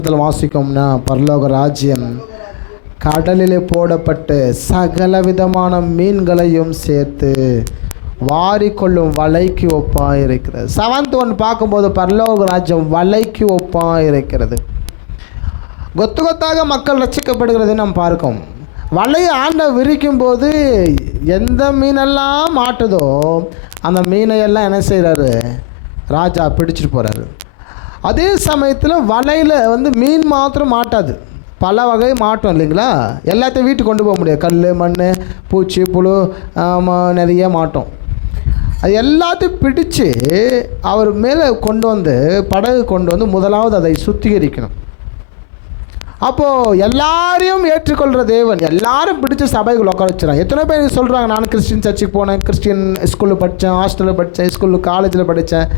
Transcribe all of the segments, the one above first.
வசனத்தில் வாசிக்கோம்னா பரலோக ராஜ்யம். கடலிலே போடப்பட்டு சகல விதமான மீன்களையும் சேர்த்து வாரிக்கொள்ளும் வலைக்கு ஒப்பாக இருக்கிறது செவன்த் ஒன் பார்க்கும்போது பரலோக ராஜ்யம் வலைக்கு ஒப்பாக இருக்கிறது கொத்து கொத்தாக மக்கள் ரசிக்கப்படுகிறதை நாம் பார்க்கோம். வலையை ஆண்ட விரிக்கும் போது எந்த மீனெல்லாம் மாட்டுதோ அந்த மீனையெல்லாம் என்ன செய்கிறாரு ராஜா பிடிச்சிட்டு போகிறாரு அதே சமயத்தில் வலையில் வந்து மீன் மாத்திரம் மாட்டாது பல வகை மாட்டோம் இல்லைங்களா? எல்லாத்தையும் வீட்டுக்கு கொண்டு போக முடியாது. கல் மண் பூச்சி புழு நிறைய மாட்டோம். அது எல்லாத்தையும் பிடிச்சு அவர் மேலே கொண்டு வந்து படகு கொண்டு வந்து முதலாவது அதை சுத்திகரிக்கணும். அப்போது எல்லாரையும் ஏற்றுக்கொள்கிற தேவன் எல்லாரும் பிடிச்ச சபைகள் உட்கார வச்சுறாங்க எத்தனை பேர் சொல்கிறாங்க நான் கிறிஸ்டின் சர்ச்சுக்கு போனேன். கிறிஸ்டின் ஸ்கூலில் படித்தேன் ஹாஸ்டலில் படித்தேன் ஸ்கூலில் காலேஜில் படித்தேன்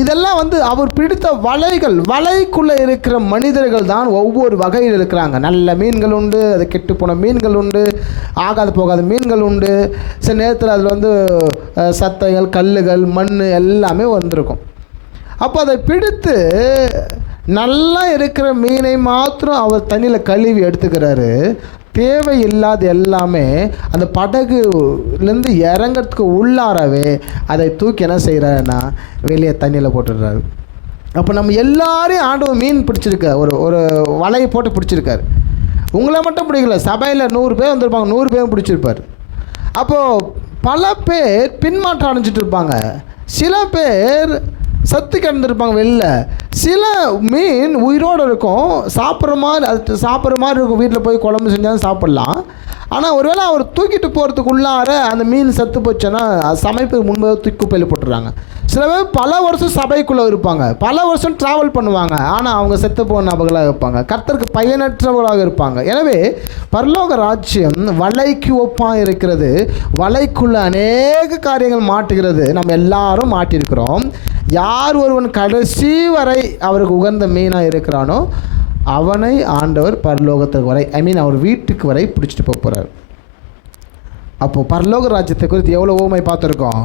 இதெல்லாம் வந்து அவர் பிடித்த வலைகள். வலைக்குள்ளே இருக்கிற மனிதர்கள் தான் ஒவ்வொரு வகையில் இருக்கிறாங்க. நல்ல மீன்கள் உண்டு அது கெட்டு போன மீன்கள் உண்டு ஆகாது போகாத மீன்கள் உண்டு. சில நேரத்தில் அதில் வந்து சத்தைகள் கல்லுகள் மண் எல்லாமே வந்திருக்கும். அப்போ அதை பிடித்து நல்லா இருக்கிற மீனை மாத்திரம் அவர் தண்ணியில் கழுவி எடுத்துக்கிறாரு. தேவையில்லாத எல்லாமே அந்த படகுலேருந்து இறங்கிறதுக்கு உள்ளாரவே அதை தூக்கி என்ன செய்கிறாருன்னா வெளியே தண்ணியில் போட்டுடுறாரு. அப்போ நம்ம எல்லாரையும் ஆண்டவர் மீன் பிடிச்சிருக்க ஒரு ஒரு வலையை போட்டு பிடிச்சிருக்காரு. உங்களை மட்டும் பிடிக்கல சபையில் நூறு பேர் வந்திருப்பாங்க நூறு பேரும் பிடிச்சிருப்பார். அப்போது பல பேர் பின்மாற்றம் அடைஞ்சிட்டு இருப்பாங்க. சில பேர் சத்து கிடந்திருப்பாங்க வெளில. சில மீன் உயிரோடு இருக்கும். சாப்பிட்ற மாதிரி அது சாப்பிட்ற மாதிரி இருக்கும். வீட்டில் போய் குழம்பு செஞ்சாலும் சாப்பிட்லாம். ஆனால் ஒருவேளை அவர் தூக்கிட்டு போகிறதுக்குள்ளார அந்த மீன் செத்து போச்சுன்னா அது சமைப்புக்கு முன்பே தூக்கி குப்பையில் போட்டுறாங்க சில பேர் பல வருஷம் சபைக்குள்ளே இருப்பாங்க. பல வருஷம் ட்ராவல் பண்ணுவாங்க. ஆனால் அவங்க செத்து போன நபர்களாக இருப்பாங்க. கர்த்தருக்கு பயனற்றவர்களாக இருப்பாங்க. எனவே பரலோக ராஜ்யம் வலைக்கு ஒப்பாக இருக்கிறது. வலைக்குள்ள அநேக காரியங்கள் மாட்டுகிறது. நம்ம எல்லாரும் மாட்டியிருக்கிறோம். யார் ஒருவன் கடைசி வரை அவருக்கு உகந்த மீனாக இருக்கிறானோ அவனை ஆண்டவர் பரலோகத்துக்கு வரை ஐ மீன் அவர் வீட்டுக்கு வரை பிடிச்சிட்டு போக போகிறார் அப்போது பரலோக ராஜ்யத்தை குறித்து எவ்வளோ ஓமை பார்த்துருக்கோம்?